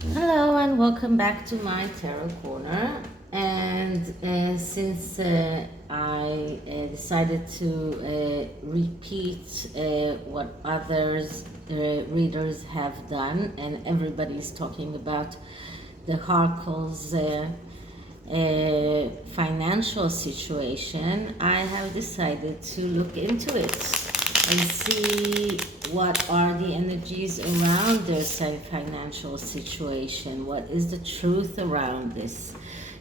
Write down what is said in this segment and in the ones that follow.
Hello and welcome back to my tarot corner. And since I decided to repeat what others readers have done, and everybody's talking about the Harkles financial situation, I have decided to look into it and see what are the energies around their financial situation. What is the truth around this?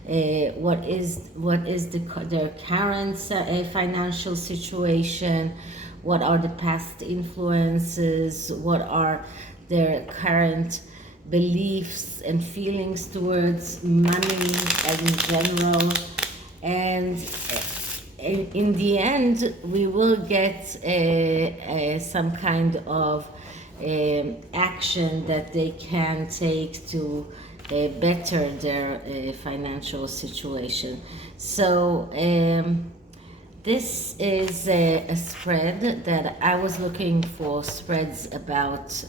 What is their current financial situation? What are the past influences? What are their current beliefs and feelings towards money in general? And in the end, we will get some kind of action that they can take to better their financial situation. So this is a spread that I was looking for spreads about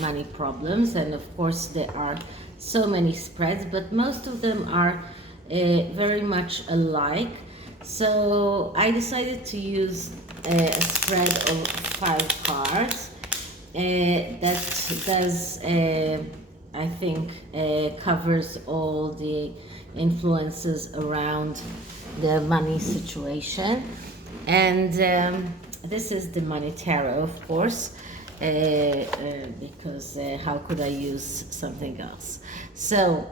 money problems, and of course there are so many spreads, but most of them are very much alike. So I decided to use a spread of 5 cards that does, I think, covers all the influences around the money situation. And this is the money tarot, of course, because how could I use something else? So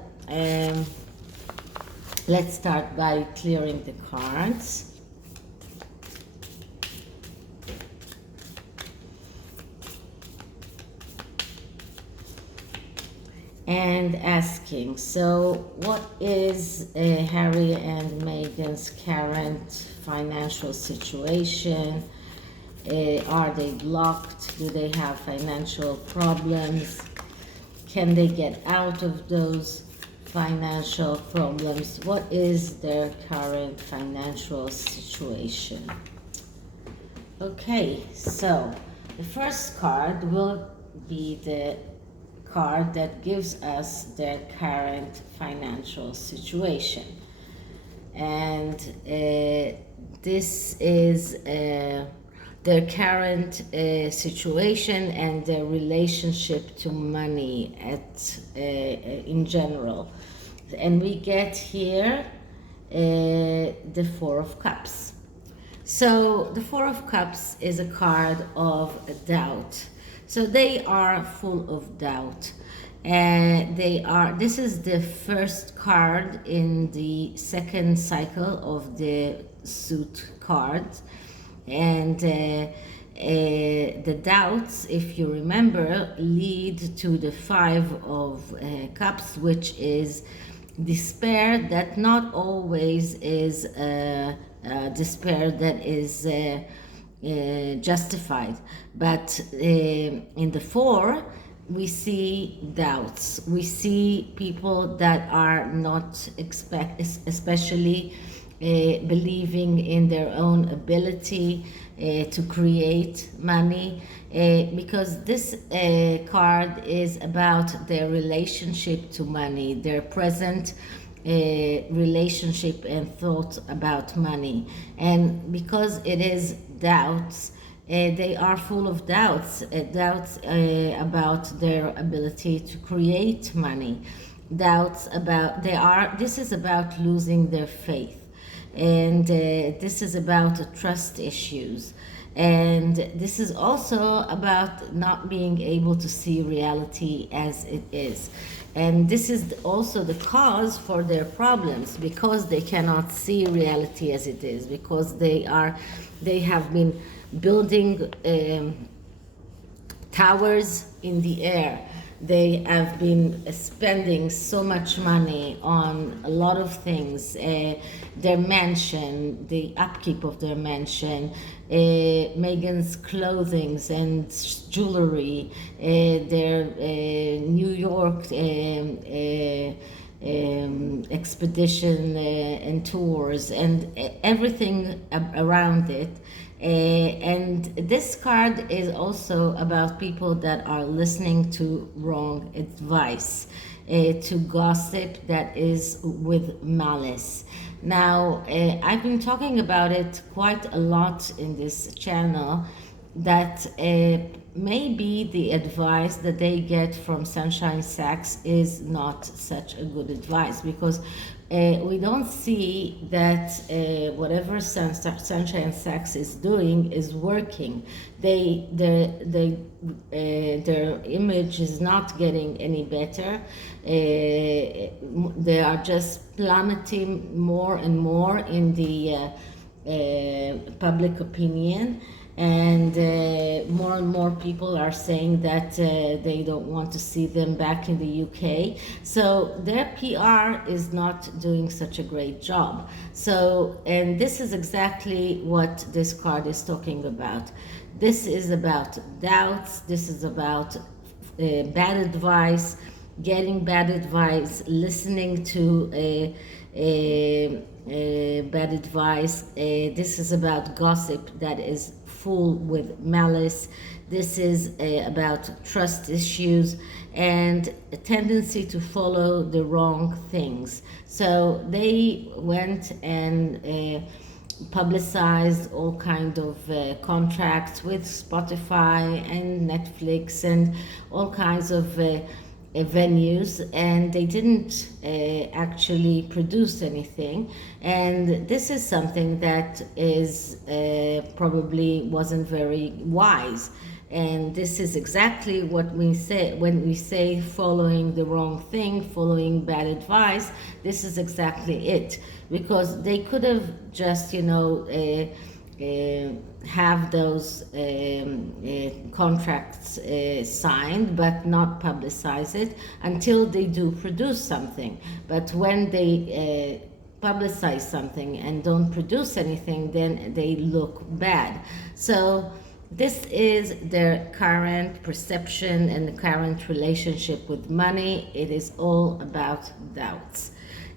let's start by clearing the cards. And asking, so what is Harry and Meghan's current financial situation? Are they blocked? Do they have financial problems? Can they get out of those financial problems? What is their current financial situation? Okay, so the first card will be the card that gives us their current financial situation, and this is their current situation and their relationship to money in general. And we get here the Four of Cups. So the Four of Cups is a card of doubt. So they are full of doubt. This is the first card in the second cycle of the suit cards. And the doubts, if you remember, lead to the Five of Cups, which is despair that not always is despair that is justified. But in the Four, we see doubts. We see people that are not especially believing in their own ability to create money, because this card is about their relationship to money, their present relationship and thought about money. And because it is doubts, they are full of doubts about their ability to create money, doubts about this is about losing their faith, and this is about trust issues, and this is also about not being able to see reality as it is. And this is also the cause for their problems, because they cannot see reality as it is, because they have been building towers in the air. They have been spending so much money on a lot of things, their mansion, the upkeep of their mansion, Meghan's clothing and jewelry, their New York expedition and tours, and everything around it. And this card is also about people that are listening to wrong advice, to gossip that is with malice. Now, I've been talking about it quite a lot in this channel, that maybe the advice that they get from Sunshine Sachs is not such a good advice, because we don't see that whatever Sunshine Sachs is doing is working. Their image is not getting any better. They are just plummeting more and more in the public opinion, and more and more people are saying that they don't want to see them back in the UK. So their PR is not doing such a great job. So, and this is exactly what this card is talking about. This is about doubts. This is about bad advice, getting bad advice, listening to bad advice. This is about gossip that is full with malice. This is about trust issues and a tendency to follow the wrong things. So they went and publicized all kind of contracts with Spotify and Netflix and all kinds of venues, and they didn't actually produce anything. And this is something that is probably wasn't very wise. And this is exactly what we say when we say following the wrong thing, following bad advice. This is exactly it, because they could have just, have those contracts signed, but not publicize it until they do produce something. But when they publicize something and don't produce anything, then they look bad. So this is their current perception and the current relationship with money. It is all about doubts.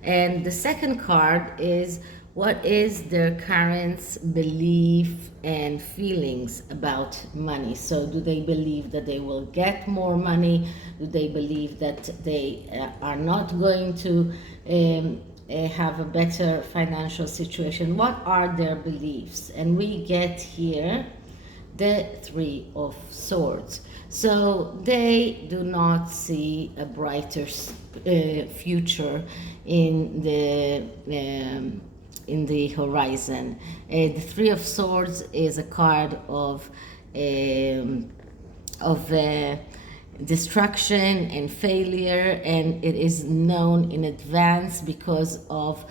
And the second card is, what is their current belief and feelings about money? So do they believe that they will get more money? Do they believe that they are not going to have a better financial situation? What are their beliefs? And we get here the Three of Swords. So they do not see a brighter future in the horizon. The Three of Swords is a card of destruction and failure, and it is known in advance because of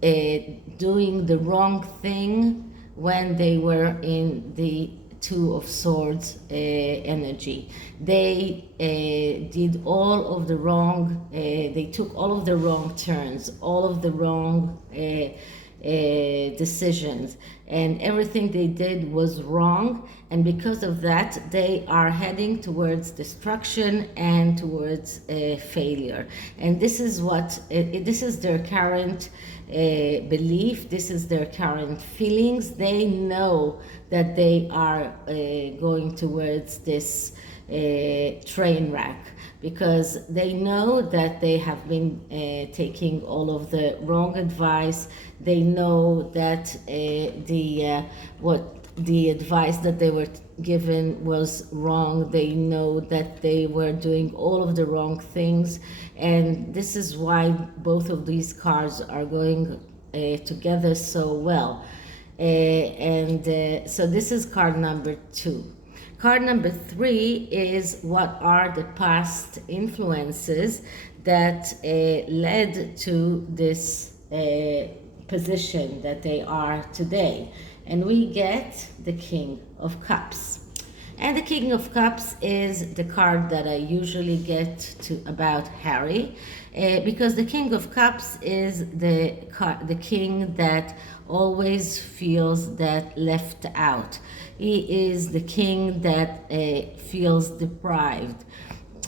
doing the wrong thing when they were in the Two of Swords energy. They did all of the wrong, they took all of the wrong turns, all of the wrong decisions, and everything they did was wrong. And because of that, they are heading towards destruction and towards failure. And this is what this is their current belief. This is their current feelings. They know that they are going towards this train wreck, because they know that they have been taking all of the wrong advice. They know that the advice that they were given was wrong. They know that they were doing all of the wrong things, and this is why both of these cards are going together so well. So this is card number 2. Card number 3 is, what are the past influences that led to this position that they are today. And we get the King of Cups. And the King of Cups is the card that I usually get to about Harry, because the King of Cups is the king that always feels that left out. He is the king that feels deprived.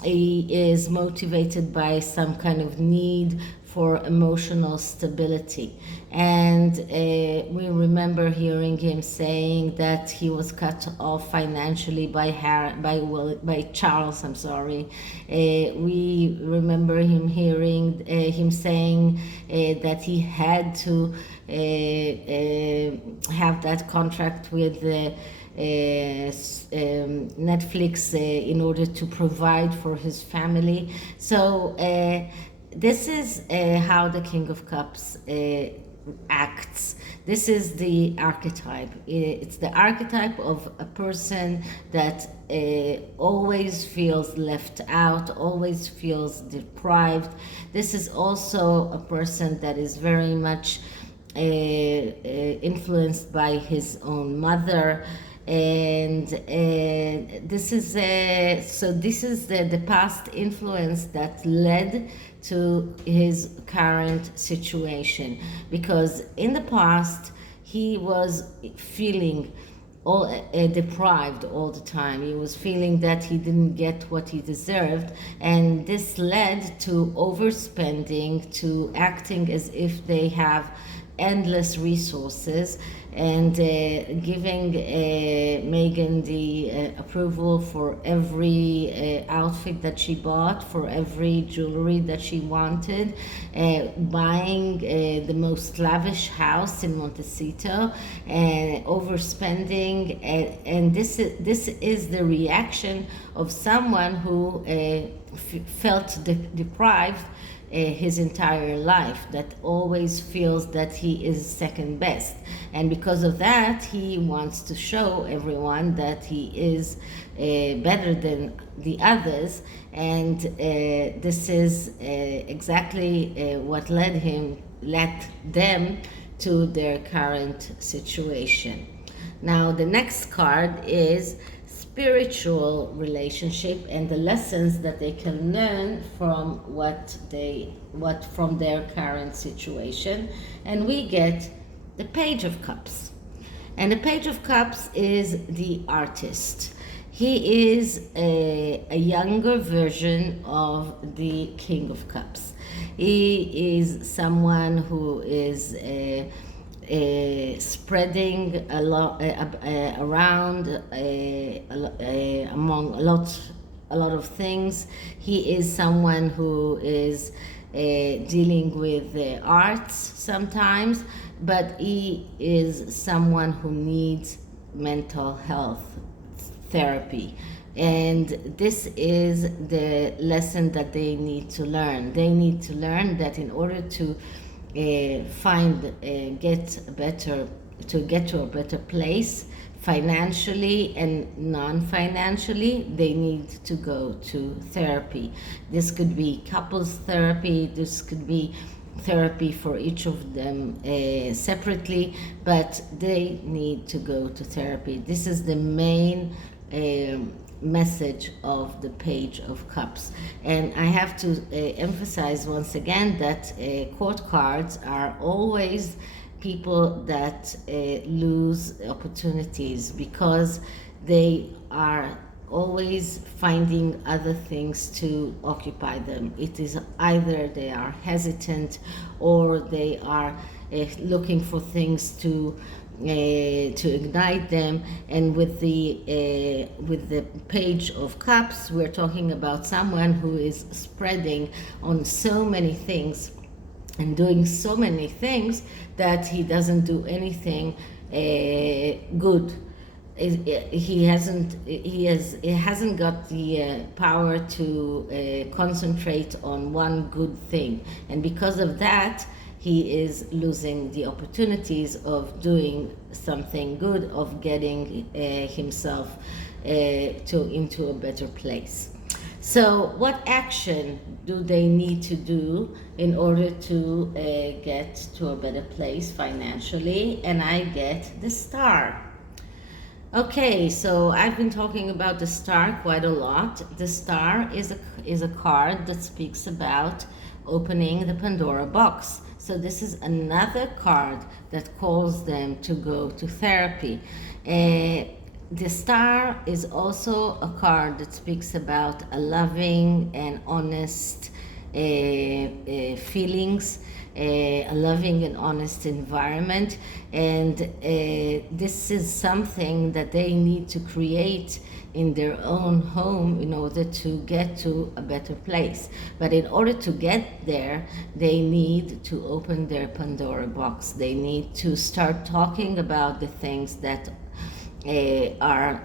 he is motivated by some kind of need for emotional stability. And we remember hearing him saying that he was cut off financially by Charles. I'm sorry. We remember him hearing him saying that he had to have that contract with Netflix in order to provide for his family. So this is how the King of Cups acts. This is the archetype. It's the archetype of a person that always feels left out, always feels deprived. This is also a person that is very much influenced by his own mother. And this is the past influence that led to his current situation, because in the past he was feeling deprived all the time. He was feeling that he didn't get what he deserved, and this led to overspending, to acting as if they have endless resources, and giving Meghan the approval for every outfit that she bought, for every jewelry that she wanted, buying the most lavish house in Montecito, and overspending, and this is the reaction of someone who felt deprived his entire life, that always feels that he is second best, and because of that he wants to show everyone that he is better than the others. And this is exactly what led them to their current situation. Now the next card is spiritual relationship and the lessons that they can learn from from their current situation. And we get the Page of Cups. And the Page of Cups is the artist. He is a younger version of the King of Cups. He is someone who is spreading a lot around among a lot of things. He is someone who is dealing with arts sometimes, but he is someone who needs mental health therapy. And this is the lesson that they need to learn. They need to learn that in order to get to a better place financially and non-financially, they need to go to therapy. This could be couples therapy, this could be therapy for each of them separately, but they need to go to therapy. This is the main message of the Page of Cups. And I have to emphasize once again that court cards are always people that lose opportunities, because they are always finding other things to occupy them. It is either they are hesitant or they are looking for things to ignite them. And with the Page of Cups, we're talking about someone who is spreading on so many things and doing so many things that he doesn't do anything good. He hasn't got the power to concentrate on one good thing, and because of that he is losing the opportunities of doing something good, of getting himself into a better place. So what action do they need to do in order to get to a better place financially? And I get the Star. Okay, so I've been talking about the Star quite a lot. The Star is a card that speaks about opening the Pandora box. So this is another card that calls them to go to therapy. the star is also a card that speaks about a loving and honest feelings, a loving and honest environment, and this is something that they need to create in their own home in order to get to a better place. But in order to get there, they need to open their Pandora box. They need to start talking about the things that are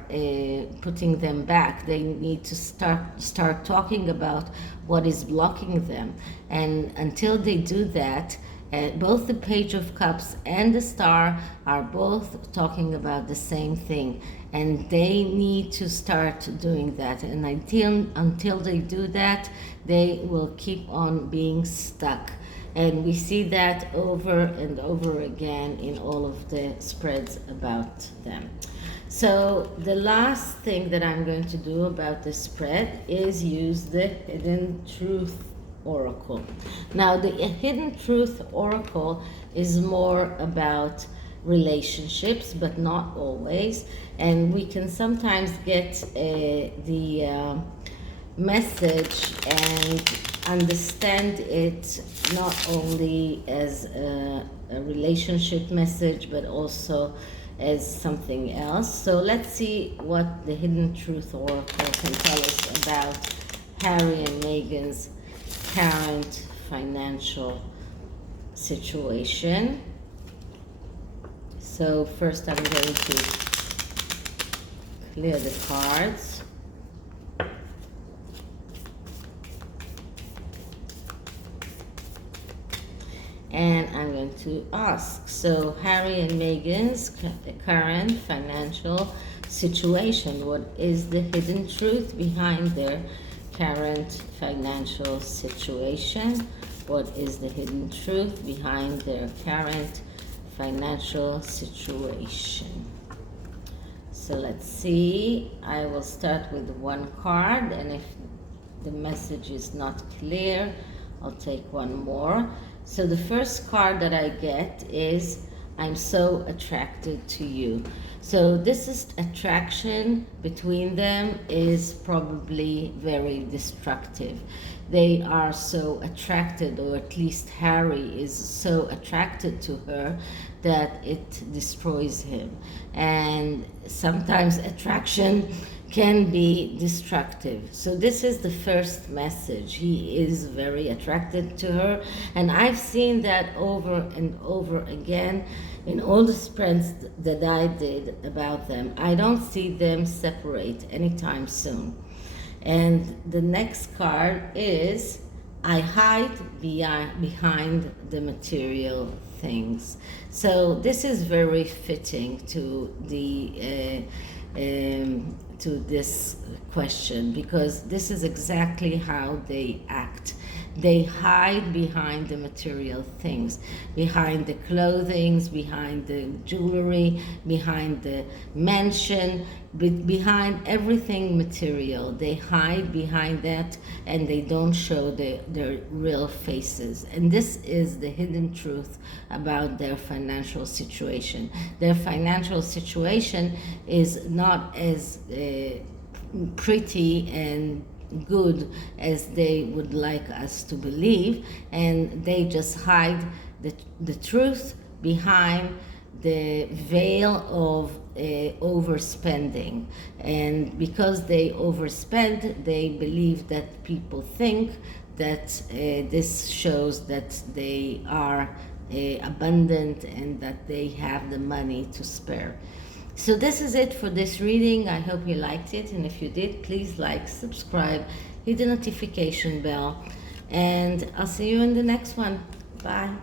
putting them back. They need to start talking about what is blocking them, and until they do that, both the Page of Cups and the Star are both talking about the same thing, and they need to start doing that. And until they do that, they will keep on being stuck. And we see that over and over again in all of the spreads about them. So the last thing that I'm going to do about this spread is use the Hidden Truth Oracle. Now, the Hidden Truth Oracle is more about relationships, but not always. And we can sometimes get the message and understand it not only as a relationship message, but also as something else. So let's see what the Hidden Truth Oracle can tell us about Harry and Meghan's current financial situation. So first I'm going to clear the cards. And I'm going to ask, so Harry and Meghan's current financial situation, what is the hidden truth behind their current financial situation? What is the hidden truth behind their current financial situation? So let's see. I will start with one card, and if the message is not clear, I'll take one more. So the first card that I get is, I'm so attracted to you. So this is attraction between them is probably very destructive. They are so attracted, or at least Harry is so attracted to her that it destroys him. And sometimes attraction can be destructive. So this is the first message. He is very attracted to her, and I've seen that over and over again in all the spreads that I did about them. I don't see them separate anytime soon. And the next card is, I hide behind the material things. So this is very fitting to the to this question, because this is exactly how they act. They hide behind the material things, behind the clothing, behind the jewelry, behind the mansion, behind everything material. They hide behind that, and they don't show their real faces. And this is the hidden truth about their financial situation. Their financial situation is not as pretty and good as they would like us to believe, and they just hide the truth behind the veil of overspending. And because they overspend, they believe that people think that this shows that they are abundant and that they have the money to spare. So this is it for this reading. I hope you liked it, and if you did, please like, subscribe, hit the notification bell, and I'll see you in the next one. Bye.